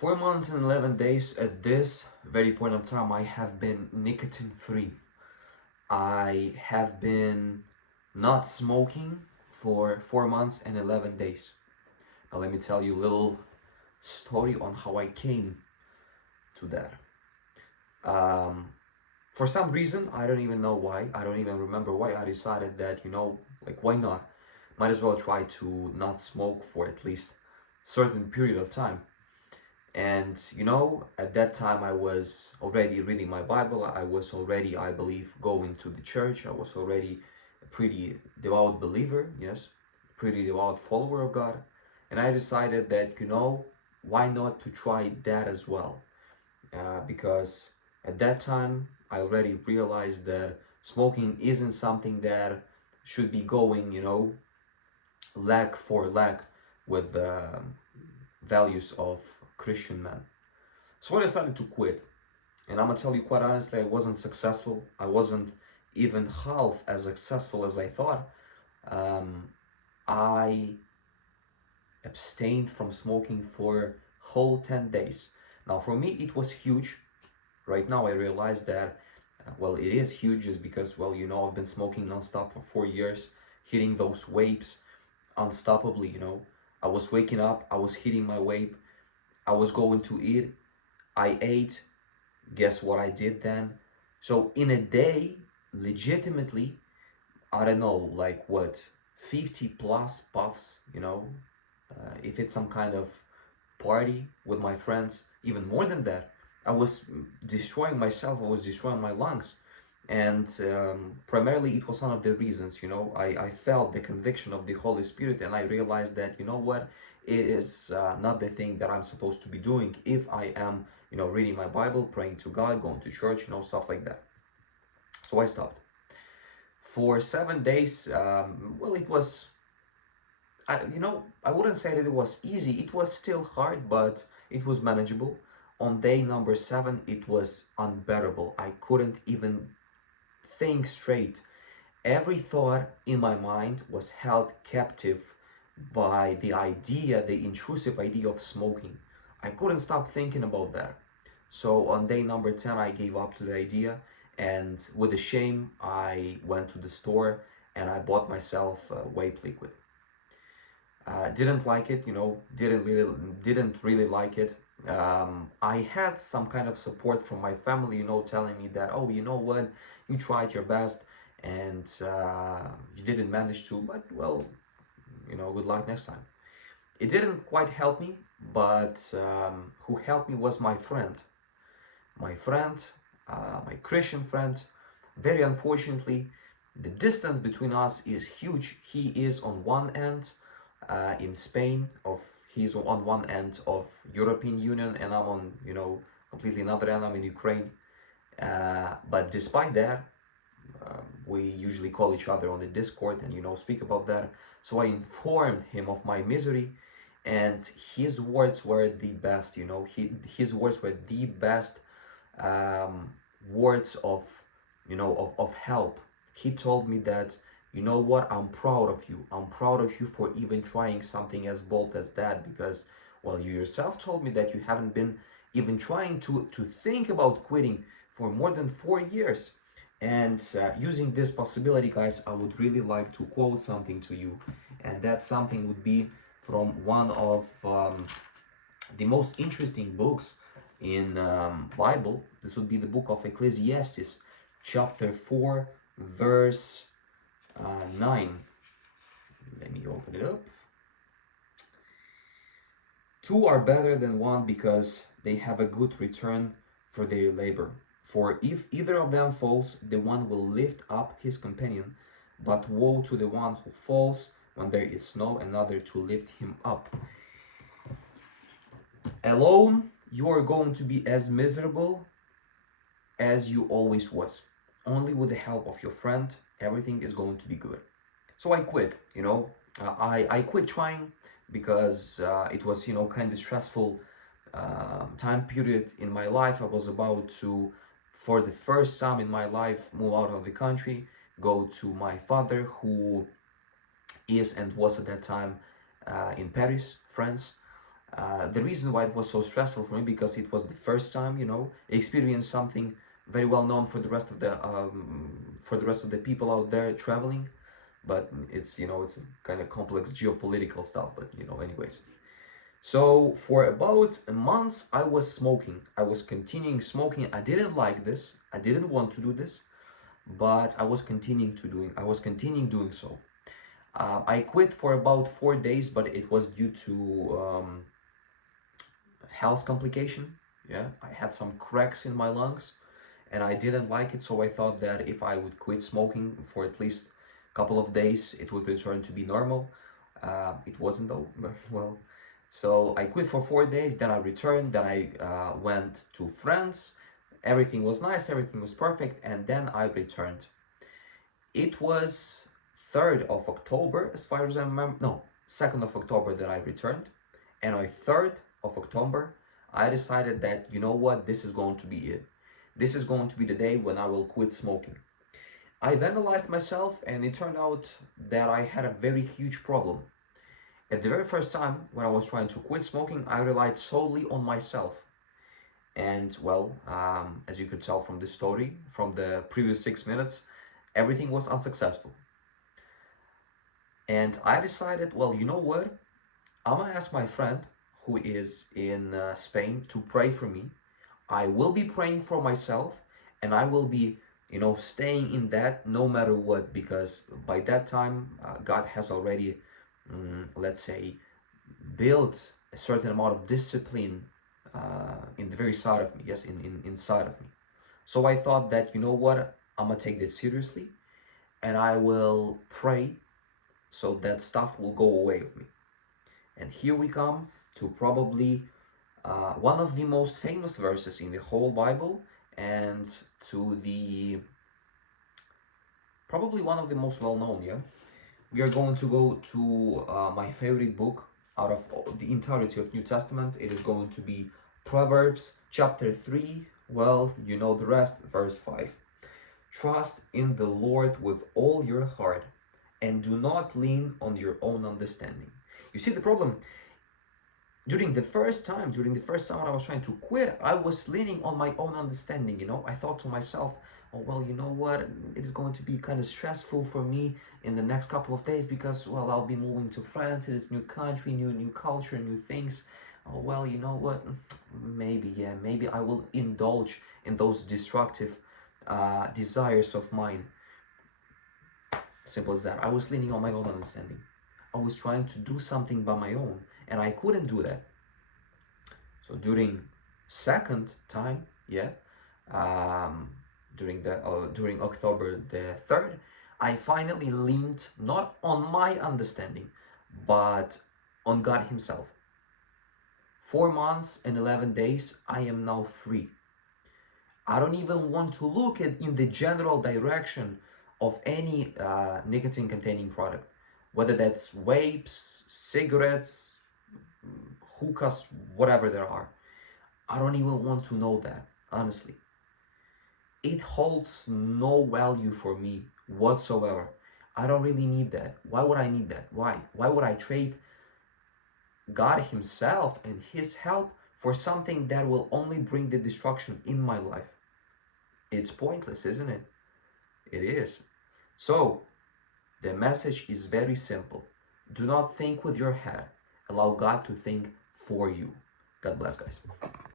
4 months and 11 days at this very point of time, I have been nicotine free. I have been not smoking for 4 months and 11 days. Now, let me tell you a little story on how I came to that. Um, for some reason, I don't even know why, I don't even remember why, I decided that, like, why not? Might as well try to not smoke for at least certain period of time. And at that time I was already reading my Bible. I was already, I believe, going to the church. I was already a pretty devout believer, yes, pretty devout follower of God. And I decided that, why not to try that as well? Because at that time I already realized that smoking isn't something that should be going, leg for leg with the values of Christian men. So I decided to quit. And I'm gonna tell you quite honestly, I wasn't successful. I wasn't even half as successful as I thought. Um, I abstained from smoking for whole 10 days. Now, for me, it was huge. Right now, I realize that, well, it is huge just because, well, I've been smoking nonstop for 4 years, hitting those vapes unstoppably, I was waking up, I was hitting my vape, I was going to eat, I ate. Guess what I did then? So in a day, legitimately, I don't know, like what, 50 plus puffs, if it's some kind of party with my friends, even more than that. I was destroying myself, I was destroying my lungs. And primarily it was one of the reasons, I felt the conviction of the Holy Spirit, and I realized that, what, it is not the thing that I'm supposed to be doing if I am, reading my Bible, praying to God, going to church, stuff like that. So I stopped. For 7 days, well, it was, I wouldn't say that it was easy. It was still hard, but it was manageable. On day number 7, it was unbearable. I couldn't even think straight. Every thought in my mind was held captive by the idea, the intrusive idea of smoking. I couldn't stop thinking about that. So on day number 10, I gave up to the idea, and with a shame, I went to the store and I bought myself a vape liquid. Didn't like it, didn't really like it. I had some kind of support from my family, telling me that, oh, you know what, you tried your best and you didn't manage to, but well, good luck next time. It didn't quite help me, but who helped me was my friend. My friend, my Christian friend. Very unfortunately, the distance between us is huge. He is on one end in Spain of he's on one end of European Union, and I'm on completely another end. I'm in Ukraine. But despite that, we usually call each other on the Discord and speak about that. So I informed him of my misery, and his words were the best. His words were the best um, words of of help. He told me that, you know what, I'm proud of you. I'm proud of you for even trying something as bold as that, because, well, you yourself told me that you haven't been even trying to think about quitting for more than 4 years. And using this possibility, guys, I would really like to quote something to you, and that something would be from one of the most interesting books in Bible. This would be the book of Ecclesiastes, chapter 4, verse 9. Let me open it up. Two are better than one because they have a good return for their labor. For if either of them falls, the one will lift up his companion. But woe to the one who falls when there is no another to lift him up. Alone, you are going to be as miserable as you always was. Only with the help of your friend, everything is going to be good. So I quit, I quit trying because it was, kind of stressful time period in my life. I was about to, for the first time in my life, move out of the country, go to my father, who is and was at that time in Paris, France. The reason why it was so stressful for me, because it was the first time, experience something very well known for the rest of the people out there traveling, but it's kind of complex geopolitical stuff. But anyways, so for about a month, I was smoking. I was continuing smoking. I didn't like this. I didn't want to do this, but I was continuing doing so. I quit for about 4 days, but it was due to health complication. Yeah, I had some cracks in my lungs, and I didn't like it. So I thought that if I would quit smoking for at least a couple of days, it would return to be normal. It wasn't though. But, well, so I quit for 4 days. Then I returned. Then I went to France. Everything was nice. Everything was perfect. And then I returned. It was 3rd of October, as far as I remember. No, 2nd of October that I returned. And on 3rd of October, I decided that, you know what, this is going to be it. This is going to be the day when I will quit smoking. I've analyzed myself, and it turned out that I had a very huge problem. At the very first time when I was trying to quit smoking, I relied solely on myself. And well, as you could tell from the story, from the previous 6 minutes, everything was unsuccessful. And I decided, well, you know what? I'm gonna ask my friend who is in Spain to pray for me. I will be praying for myself, and I will be, staying in that no matter what, because by that time, God has already, let's say, built a certain amount of discipline in the very side of me, yes, inside of me. So I thought that, you know what, I'm gonna take this seriously, and I will pray so that stuff will go away with me. And here we come to probably one of the most famous verses in the whole Bible, and to the probably one of the most well known. Yeah, we are going to go to my favorite book out of the entirety of New Testament. It is going to be Proverbs chapter 3. Well, you know the rest, verse 5. Trust in the Lord with all your heart, and do not lean on your own understanding. You see the problem? During the first time when I was trying to quit, I was leaning on my own understanding. I thought to myself, oh well, you know what, it is going to be kind of stressful for me in the next couple of days, because well, I'll be moving to France, to this new country, new culture, new things. Oh well, you know what, maybe I will indulge in those destructive desires of mine. Simple as that. I was leaning on my own understanding. I was trying to do something by my own, and I couldn't do that. So during second time, yeah, um, during October the 3rd, I finally leaned not on my understanding, but on God Himself. 4 months and 11 days, I am now free. I don't even want to look at in the general direction of any nicotine-containing product, whether that's vapes, cigarettes, hookahs, whatever there are. I don't even want to know that, honestly. It holds no value for me whatsoever. I don't really need that. Why would I need that? Why? Why would I trade God Himself and His help for something that will only bring the destruction in my life? It's pointless, isn't it? It is. So, the message is very simple. Do not think with your head. Allow God to think for you. God bless, guys.